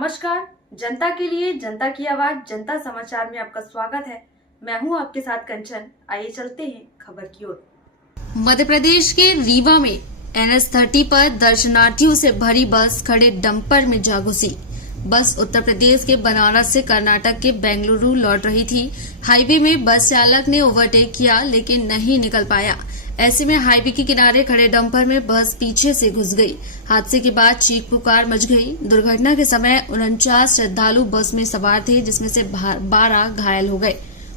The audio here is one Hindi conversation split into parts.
नमस्कार, जनता के लिए जनता की आवाज जनता समाचार में आपका स्वागत है। मैं हूं आपके साथ कंचन। आइए चलते हैं खबर की ओर। मध्य प्रदेश के रीवा में NH30 पर दर्शनार्थियों से भरी बस खड़े डंपर में जा घुसी। बस उत्तर प्रदेश के बनारस से कर्नाटक के बेंगलुरु लौट रही थी। हाईवे में बस चालक ने ओवरटेक किया लेकिन नहीं निकल पाया। ऐसे में हाईवे के किनारे खड़े डंपर में बस पीछे से घुस गई। हादसे के बाद चीख पुकार मच गई। दुर्घटना के समय 49 श्रद्धालु बस में सवार थे, जिसमें से 12 घायल हो गए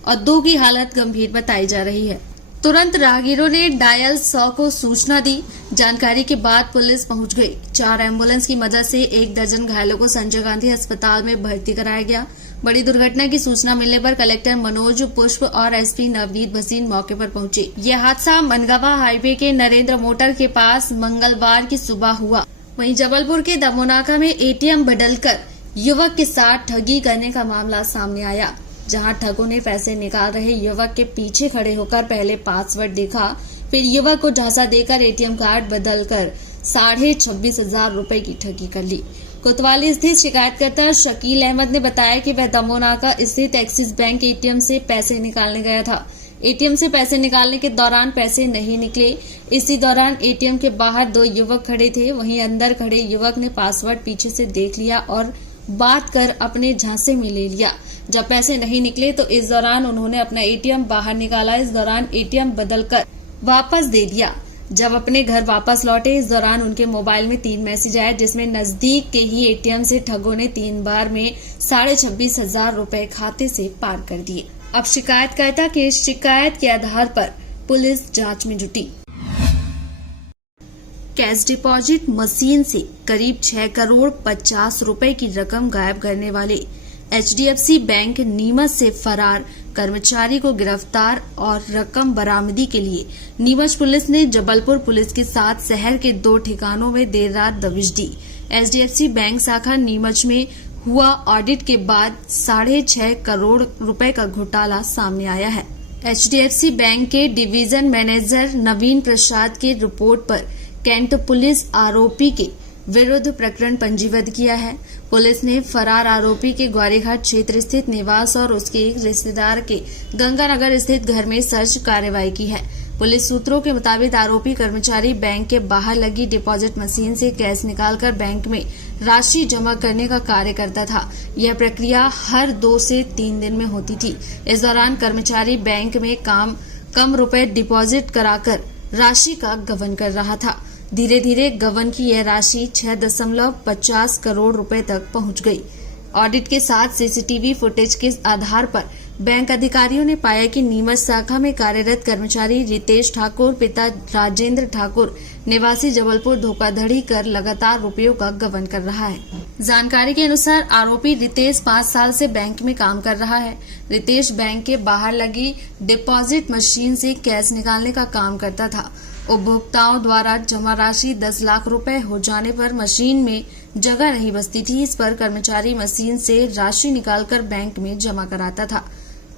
और 2 की हालत गंभीर बताई जा रही है। तुरंत राहगीरों ने डायल 100 को सूचना दी। जानकारी के बाद पुलिस पहुंच गई। 4 एम्बुलेंस की मदद से 1 दर्जन घायलों को संजय गांधी अस्पताल में भर्ती कराया गया। बड़ी दुर्घटना की सूचना मिलने पर कलेक्टर मनोज पुष्प और SP नवनीत भसीन मौके पर पहुंचे। यह हादसा मनगावा हाईवे के नरेंद्र मोटर के पास मंगलवार की सुबह हुआ। वहीं जबलपुर के दमोनाका में ATM बदलकर युवक के साथ ठगी करने का मामला सामने आया, जहां ठगों ने पैसे निकाल रहे युवक के पीछे खड़े होकर पहले पासवर्ड देखा, फिर युवक को झांसा देकर ATM कार्ड बदलकर 26,500 रुपए की ठगी कर ली। कोतवाली स्थित शिकायतकर्ता शकील अहमद ने बताया कि वह दमोनाका स्थित एक्सिस बैंक ATM से पैसे निकालने गया था। ATM से पैसे निकालने के दौरान पैसे नहीं निकले। इसी दौरान ATM के बाहर 2 युवक खड़े थे। वहीं अंदर खड़े युवक ने पासवर्ड पीछे से देख लिया और बात कर अपने झांसे में ले लिया। जब पैसे नहीं निकले तो इस दौरान उन्होंने अपना ATM बाहर निकाला। इस दौरान ATM बदलकर वापस दे दिया। जब अपने घर वापस लौटे, इस दौरान उनके मोबाइल में 3 मैसेज आए, जिसमें नजदीक के ही ATM से ठगों ने 3 बार में 26,500 रुपए खाते से पार कर दिए। अब शिकायतकर्ता की शिकायत के आधार पर पुलिस जांच में जुटी। कैश डिपॉजिट मशीन से करीब 6 करोड़ 50 रुपए की रकम गायब करने वाले HDFC बैंक नीमच से फरार कर्मचारी को गिरफ्तार और रकम बरामदी के लिए नीमच पुलिस ने जबलपुर पुलिस के साथ शहर के 2 ठिकानों में देर रात दबिश दी। HDFC बैंक शाखा नीमच में हुआ ऑडिट के बाद 6.5 करोड़ रुपए का घोटाला सामने आया है। HDFC बैंक के डिवीजन मैनेजर नवीन प्रसाद की रिपोर्ट पर कैंट पुलिस आरोपी के विरुद्ध प्रकरण पंजीबद्ध किया है। पुलिस ने फरार आरोपी के ग्वारीघाट क्षेत्र स्थित निवास और उसके एक रिश्तेदार के गंगानगर स्थित घर में सर्च कार्रवाई की है। पुलिस सूत्रों के मुताबिक आरोपी कर्मचारी बैंक के बाहर लगी डिपॉजिट मशीन से कैश निकालकर बैंक में राशि जमा करने का कार्य करता था। यह प्रक्रिया हर 2 से 3 दिन में होती थी। इस दौरान कर्मचारी बैंक में कम रुपए डिपॉजिट कराकर राशि का गबन कर रहा था। धीरे धीरे गबन की यह राशि 6.50 करोड़ रुपए तक पहुंच गई। ऑडिट के साथ CCTV फुटेज के आधार पर बैंक अधिकारियों ने पाया कि नीमच शाखा में कार्यरत कर्मचारी रितेश ठाकुर पिता राजेंद्र ठाकुर निवासी जबलपुर धोखाधड़ी कर लगातार रुपयों का गबन कर रहा है। जानकारी के अनुसार आरोपी रितेश 5 साल से बैंक में काम कर रहा है। रितेश बैंक के बाहर लगी डिपॉजिट मशीन से कैश निकालने का काम करता था। उपभोक्ताओं द्वारा जमा राशि 10 लाख रुपए हो जाने पर मशीन में जगह नहीं बचती थी। इस पर कर्मचारी मशीन से राशि निकालकर बैंक में जमा कराता था।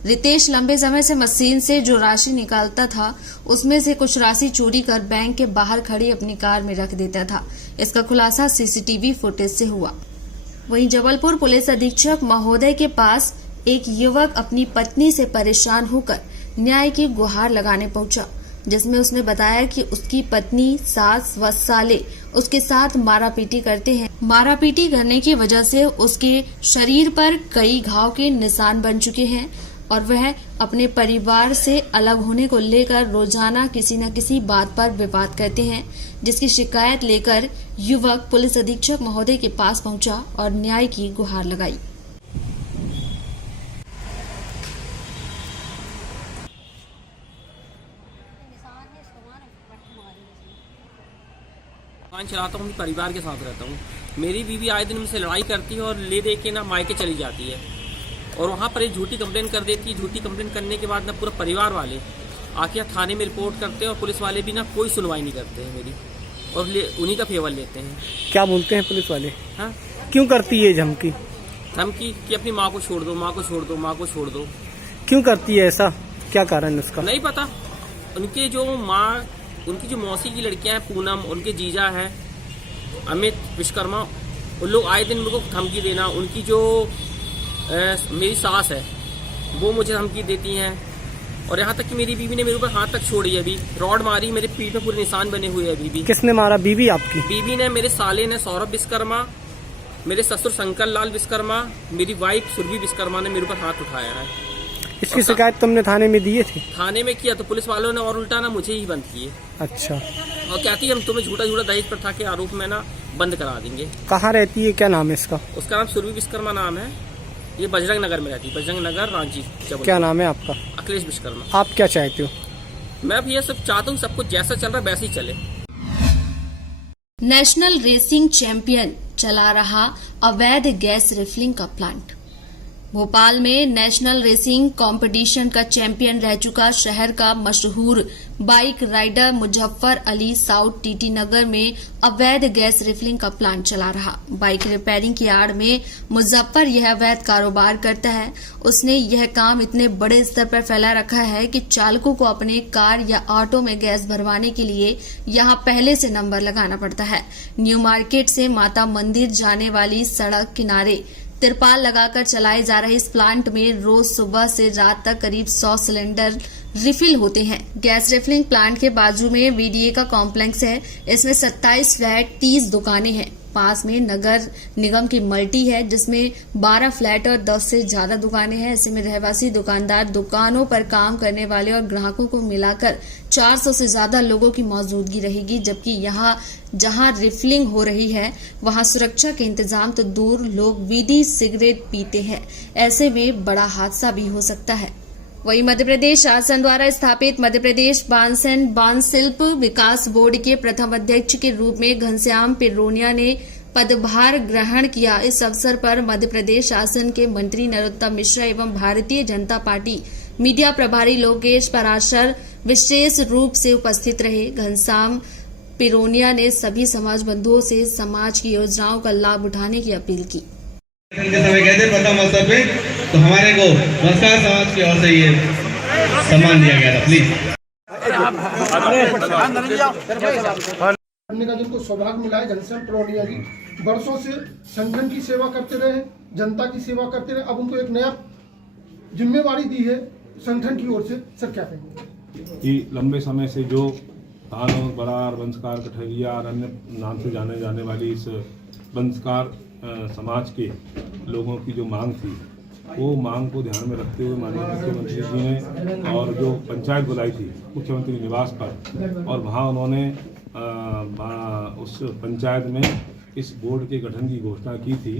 रितेश लंबे समय से मशीन से जो राशि निकालता था उसमें से कुछ राशि चोरी कर बैंक के बाहर खड़ी अपनी कार में रख देता था। इसका खुलासा CCTV फुटेज से हुआ। वहीं जबलपुर पुलिस अधीक्षक महोदय के पास एक युवक अपनी पत्नी से परेशान होकर न्याय की गुहार लगाने पहुंचा, जिसमें उसने बताया कि उसकी पत्नी, सास व साले उसके साथ मारापीटी करते हैं। मारापीटी करने की वजह से उसके शरीर पर कई घाव के निशान बन चुके हैं और वह अपने परिवार से अलग होने को लेकर रोजाना किसी न किसी बात पर विवाद करते हैं, जिसकी शिकायत लेकर युवक पुलिस अधीक्षक महोदय के पास पहुंचा और न्याय की गुहार लगाई। दुकान चलाता हूँ, परिवार के साथ रहता हूँ। मेरी बीवी आए दिन मुझसे लड़ाई करती है और ले दे के ना मायके चली जाती है और वहाँ पर एक झूठी कंप्लेन कर देती है। झूठी कंप्लेन करने के बाद ना पूरा परिवार वाले आके थाने में रिपोर्ट करते हैं और पुलिस वाले भी ना कोई सुनवाई नहीं करते हैं मेरी और उन्हीं का फेवर लेते हैं। क्या बोलते हैं पुलिस वाले? हाँ, क्यों करती है धमकी? धमकी कि अपनी माँ को छोड़ दो, माँ को छोड़ दो, माँ को छोड़ दो। क्यों करती है ऐसा? क्या कारण उसका? नहीं पता। उनके जो माँ, उनकी जो मौसी की लड़कियां हैं पूनम, उनके जीजा हैं अमित विश्वकर्मा, उन लोग आए दिन मेरे को धमकी देना, उनकी जो मेरी सास है वो मुझे धमकी देती हैं, और यहाँ तक कि मेरी बीवी ने मेरे ऊपर हाथ तक छोड़ी है, अभी रॉड मारी, मेरे पीठ पे पूरे निशान बने हुए हैं अभी भी। किसने मारा? बीवी आपकी? बीवी ने, मेरे साले ने सौरभ विश्वकर्मा, मेरे ससुर शंकर लाल विश्वकर्मा, मेरी वाइफ सुरभि विश्वकर्मा ने मेरे ऊपर हाथ उठाया है। इसकी शिकायत तुमने थाने में दिए थे? थाने में किया तो पुलिस वालों ने और उल्टा ना मुझे ही बंद किए, अच्छा। और कहती है हम तुम्हें झूठा दहेज प्रथा के आरोप में ना बंद करा देंगे। कहाँ रहती है, क्या नाम है इसका? उसका नाम सुरभि विश्वकर्मा नाम है, ये बजरंग नगर में रहती है, बजरंग नगर रांची। क्या नाम है आपका? अखिलेश विश्वकर्मा। आप क्या चाहते हो? मैं भी ये सब चाहता हूँ, सब कुछ जैसा चल रहा है वैसे ही चले। नेशनल रेसिंग चैंपियन चला रहा अवैध गैस रिफिलिंग का प्लांट। भोपाल में नेशनल रेसिंग कंपटीशन का चैंपियन रह चुका शहर का मशहूर bike rider Muzaffar Ali South TT Nagar में अवैध गैस रिफिलिंग का प्लांट चला रहा। बाइक रिपेयरिंग की आड़ में मुजफ्फर यह अवैध कारोबार करता है। उसने यह काम इतने बड़े स्तर पर फैला रखा है कि चालकों को अपने कार या ऑटो में गैस भरवाने के लिए यहां पहले से नंबर लगाना पड़ता है। न्यू मार्केट से माता मंदिर जाने वाली सड़क किनारे तिरपाल लगाकर चलाए जा रहे इस प्लांट में रोज सुबह से रात तक करीब 100 सिलेंडर रिफिल होते हैं। गैस रिफिलिंग प्लांट के बाजू में वीडीए का कॉम्प्लेक्स है। इसमें 27 फ्लैट 30 दुकानें हैं। पास में नगर निगम की मल्टी है जिसमें 12 फ्लैट और 10 से ज्यादा दुकानें हैं। ऐसे में रहवासी दुकानदार, दुकानों पर काम करने वाले और ग्राहकों को मिलाकर 400 से ज्यादा लोगों की मौजूदगी रहेगी। जबकि यहाँ जहां रिफिलिंग हो रही है वहां सुरक्षा के इंतजाम तो दूर, लोग बीड़ी सिगरेट पीते हैं। ऐसे में बड़ा हादसा भी हो सकता है। वहीं मध्य प्रदेश शासन द्वारा स्थापित मध्य प्रदेश बांस एंड बांस शिल्प विकास बोर्ड के प्रथम अध्यक्ष के रूप में घनश्याम पिरोनिया ने पदभार ग्रहण किया। इस अवसर पर मध्य प्रदेश शासन के मंत्री नरोत्तम मिश्रा एवं भारतीय जनता पार्टी मीडिया प्रभारी लोकेश पराशर विशेष रूप से उपस्थित रहे। घनश्याम पिरोनिया ने सभी समाज बंधुओं से समाज की योजनाओं का लाभ उठाने की अपील की। के समय कहते प्रथम अवसर पे तो हमारे को वंशकार समाज की ओर से ये सम्मान दिया गया था। प्लीज का जिनको सौभाग्य मिला है, घनश्याम पिरोनिया जी वर्षों से संगठन की सेवा करते रहे, जनता की सेवा करते रहे। अब उनको एक नया जिम्मेवारी दी है संगठन की ओर से। सर क्या कहेंगे? कि लंबे समय से जो तानों, बरार, वंशकार, कठरिया और अन्य नाम से जाने जाने वाली इस वंशकार समाज के लोगों की जो मांग थी, वो मांग को ध्यान में रखते हुए माननीय मुख्यमंत्री जी ने और जो पंचायत बुलाई थी मुख्यमंत्री निवास पर, और वहाँ उन्होंने उस पंचायत में इस बोर्ड के गठन की घोषणा की थी।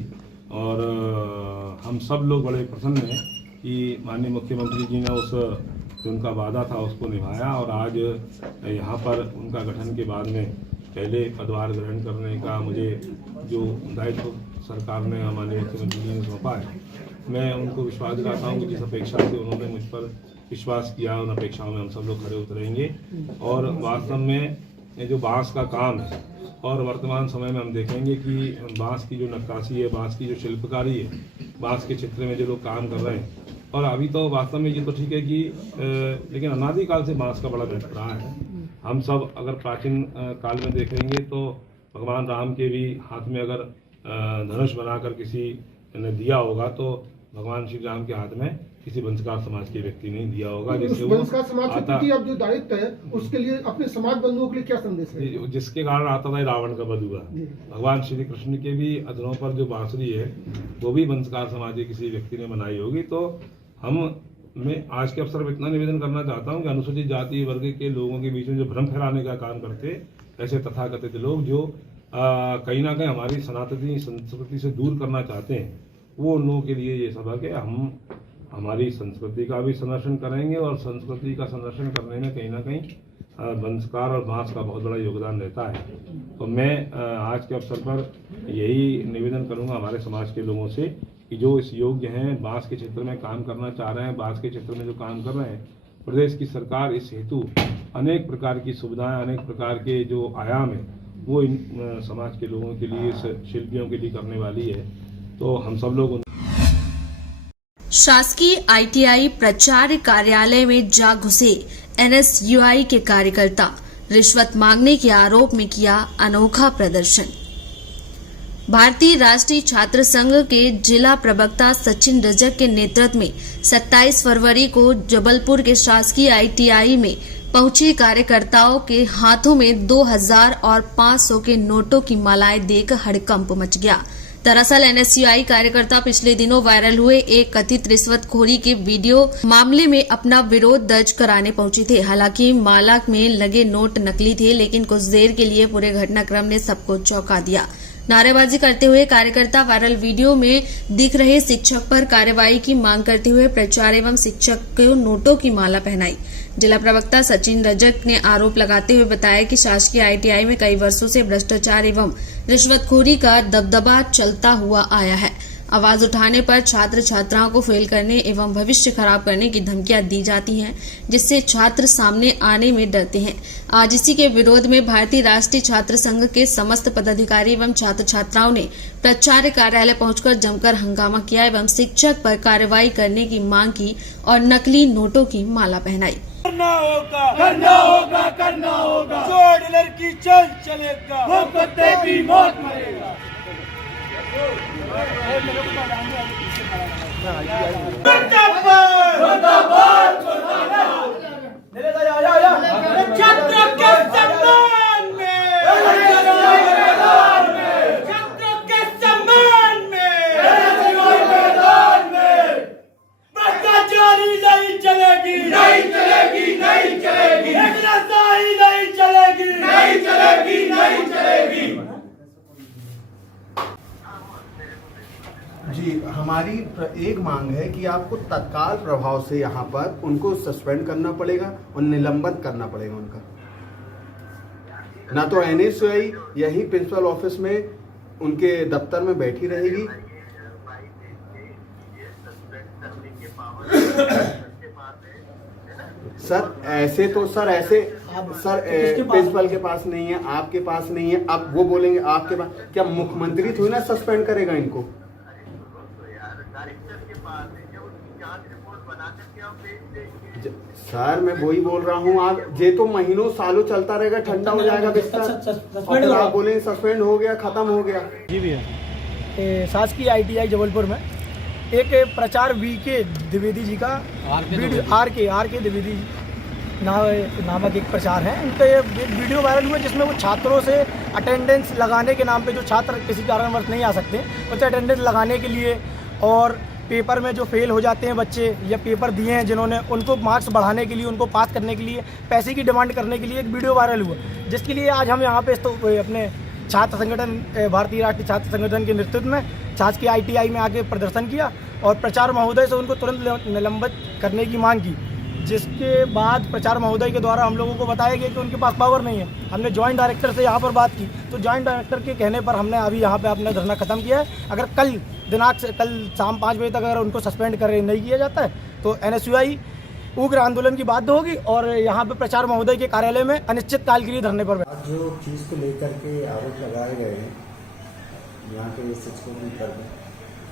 और हम सब लोग बड़े प्रसन्न हैं कि माननीय मुख्यमंत्री जी ने उस जो उनका वादा था उसको निभाया, और आज यहाँ पर उनका गठन के बाद में पहले पदभार ग्रहण करने का मुझे जो दायित्व सरकार ने माननीय मुख्यमंत्री जी ने सौंपा है, मैं उनको विश्वास दिलाता हूँ कि जिस अपेक्षा से उन्होंने मुझ पर विश्वास किया, उन अपेक्षाओं में हम सब लोग खरे उतरेंगे। और वास्तव में ये जो बांस का काम है, और वर्तमान समय में हम देखेंगे कि बांस की जो नक्काशी है, बांस की जो शिल्पकारी है, बांस के क्षेत्र में जो लोग काम कर रहे हैं, और अभी तो वास्तव में ये तो ठीक है कि लेकिन अनादिकाल से बांस का बड़ा महत्व रहा है। हम सब अगर प्राचीन काल में देखेंगे तो भगवान राम के भी हाथ में अगर धनुष बनाकर किसी ने दिया होगा तो भगवान श्री राम के हाथ में किसी वंशकार समाज के व्यक्ति ने दिया होगा। जिससे वंशकार समाज के प्रति अब जो दायित्व है उसके लिए अपने समाज बंधुओं के लिए क्या संदेश है? जिसके कारण आता था रावण का वध हुआ। भगवान श्री कृष्ण के भी अधरों पर जो बांसुरी है वो भी वंशकार समाज के किसी व्यक्ति ने बनाई होगी। तो मैं आज के अवसर पर इतना निवेदन करना चाहता हूं कि अनुसूचित जाति वर्ग के लोगों के बीच में जो भ्रम फैलाने का काम करते ऐसे तथाकथित लोग जो कहीं ना कहीं हमारी सनातनी संस्कृति से दूर करना चाहते हैं, वो उन लोगों के लिए ये सबक है। हम हमारी संस्कृति का भी संरक्षण करेंगे, और संस्कृति का संरक्षण करने में कहीं ना कहीं वंशकार और बांस का बहुत बड़ा योगदान रहता है। तो मैं आज के अवसर पर यही निवेदन करूंगा हमारे समाज के लोगों से कि जो इस योग्य हैं, बांस के क्षेत्र में काम करना चाह रहे हैं, बांस के क्षेत्र में जो काम कर रहे हैं, प्रदेश की सरकार इस हेतु अनेक प्रकार की सुविधाएं, अनेक प्रकार के जो आयाम है वो इन समाज के लोगों के लिए, शिल्पियों के लिए करने वाली है। तो हम सब लोग शासकीय ITI प्राचार्य कार्यालय में जा घुसे NSUI के कार्यकर्ता, रिश्वत मांगने के आरोप में किया अनोखा प्रदर्शन। भारतीय राष्ट्रीय छात्र संघ के जिला प्रवक्ता सचिन रजक के नेतृत्व में 27 फरवरी को जबलपुर के शासकीय ITI में पहुंचे कार्यकर्ताओं के हाथों में 2000 और 500 के नोटों की मालाएं देकर हड़कंप मच गया। दरअसल NSUI कार्यकर्ता पिछले दिनों वायरल हुए एक कथित रिश्वतखोरी के वीडियो मामले में अपना विरोध दर्ज कराने पहुंचे थे। हालांकि माला में लगे नोट नकली थे, लेकिन कुछ देर के लिए पूरे घटनाक्रम ने सबको चौंका दिया। नारेबाजी करते हुए कार्यकर्ता वायरल वीडियो में दिख रहे शिक्षक पर कार्रवाई की मांग करते हुए प्राचार्य एवं शिक्षक को नोटों की माला पहनाई। जिला प्रवक्ता सचिन रजक ने आरोप लगाते हुए बताया कि शासकीय ITI में कई वर्षों से भ्रष्टाचार एवं रिश्वतखोरी का दबदबा चलता हुआ आया है। आवाज उठाने पर छात्र छात्राओं को फेल करने एवं भविष्य खराब करने की धमकियां दी जाती हैं, जिससे छात्र सामने आने में डरते हैं। आज इसी के विरोध में भारतीय राष्ट्रीय छात्र संघ के समस्त पदाधिकारी एवं छात्र छात्राओं ने प्राचार्य कार्यालय पहुंचकर जमकर हंगामा किया एवं शिक्षक पर कार्रवाई करने की मांग की और नकली नोटों की माला पहनाई। करना होगा, करना होगा, करना होगा। जो लड़की चल चलेगा, वो कुत्ते की मौत मरेगा। छात्र के सम्मान में, छात्र के सम्मान में, भ्रष्टाचारी नहीं चलेगी, नहीं चलेगी, नहीं चलेगी, हिंसाई नहीं चलेगी, नहीं चलेगी, नहीं चलेगी। जी, हमारी एक मांग है कि आपको तत्काल प्रभाव से यहाँ पर उनको सस्पेंड करना पड़ेगा और निलंबित करना पड़ेगा उनका। ना तो NSUI यही प्रिंसिपल ऑफिस में उनके दफ्तर में बैठी रहेगी। सर ऐसे प्रिंसिपल के पास नहीं है, आपके पास नहीं है। अब वो बोलेंगे आपके पास, क्या मुख्यमंत्री थोड़ी ना सस्पेंड करेगा इनको? सर मैं वही बोल रहा हूँ, आप ये तो महीनों सालों चलता रहेगा, ठंडा हो जाएगा बिस्तर और फिर आप बोलेंगे सस्पेंड हो गया, खत्म हो गया। जी भैया, शासकीय ITI जबलपुर में एक प्राचार्य VK द्विवेदी जी का RK द्विवेदी नामक एक प्रचार है, उनका ये वीडियो वायरल हुआ जिसमें वो छात्रों से अटेंडेंस लगाने के नाम पे, जो छात्र किसी कारणवश नहीं आ सकते उनसे अटेंडेंस लगाने के लिए और पेपर में जो फेल हो जाते हैं बच्चे या पेपर दिए हैं जिन्होंने, उनको मार्क्स बढ़ाने के लिए, उनको पास करने के लिए पैसे की डिमांड करने के लिए एक वीडियो वायरल हुआ, जिसके लिए आज हम यहाँ पे अपने छात्र संगठन भारतीय राष्ट्रीय छात्र संगठन के नेतृत्व में शासकीय ITI में आके प्रदर्शन किया और प्राचार्य महोदय से उनको तुरंत निलंबित करने की मांग की। जिसके बाद प्राचार्य महोदय के द्वारा हम लोगों को बताया गया कि उनके पास पावर नहीं है। हमने जॉइंट डायरेक्टर से यहाँ पर बात की, तो जॉइंट डायरेक्टर के कहने पर हमने अभी यहाँ पे अपना धरना खत्म किया है। अगर कल शाम 5 बजे तक अगर उनको सस्पेंड नहीं किया जाता है तो NSUI उग्र आंदोलन की बात होगी और यहाँ पे प्राचार्य महोदय के कार्यालय में अनिश्चित काल के लिए धरने पर जो चीज़ को लेकर के आरोप लगाए गए हैं यहाँ के शिक्षकों की तरफ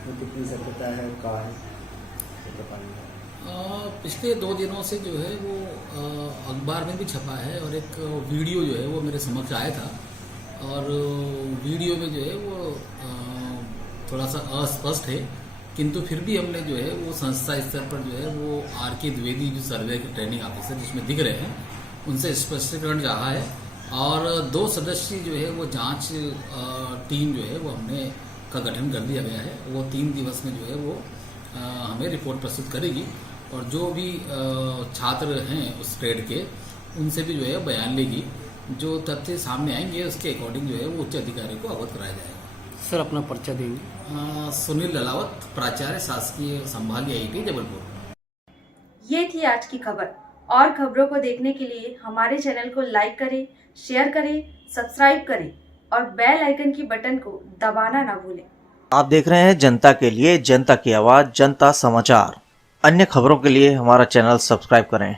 में कितनी सत्यता है, कहा है पिछले 2 दिनों से जो है वो अखबार में भी छपा है और एक वीडियो जो है वो मेरे समक्ष आया था और वीडियो में जो है वो थोड़ा सा अस्पष्ट है, किंतु फिर भी हमने जो है वो संस्था स्तर पर जो है वो RK द्विवेदी जो सर्वे के ट्रेनिंग ऑफिसर जिसमें दिख रहे हैं उनसे स्पष्टीकरण चाहा है और 2 सदस्य जो है वो जांच टीम जो है वो हमने का गठन कर दिया गया है। वो 3 दिवस में जो है वो हमें रिपोर्ट प्रस्तुत करेगी और जो भी छात्र हैं उस ट्रेड के उनसे भी जो है बयान लेगी। जो तथ्य सामने आएंगे उसके अकॉर्डिंग जो है वो उच्च अधिकारी को अवगत कराया जाएगा। सर अपना पर्चा देंगे। सुनील ललावत, प्राचार्य शासकीय संभागीय IIT जबलपुर। ये थी आज की खबर। और खबरों को देखने के लिए हमारे चैनल को लाइक करें, शेयर करें, सब्सक्राइब करें और बेल आइकन की बटन को दबाना ना भूलें। आप देख रहे हैं जनता के लिए, जनता की आवाज, जनता समाचार। अन्य खबरों के लिए हमारा चैनल सब्सक्राइब करें।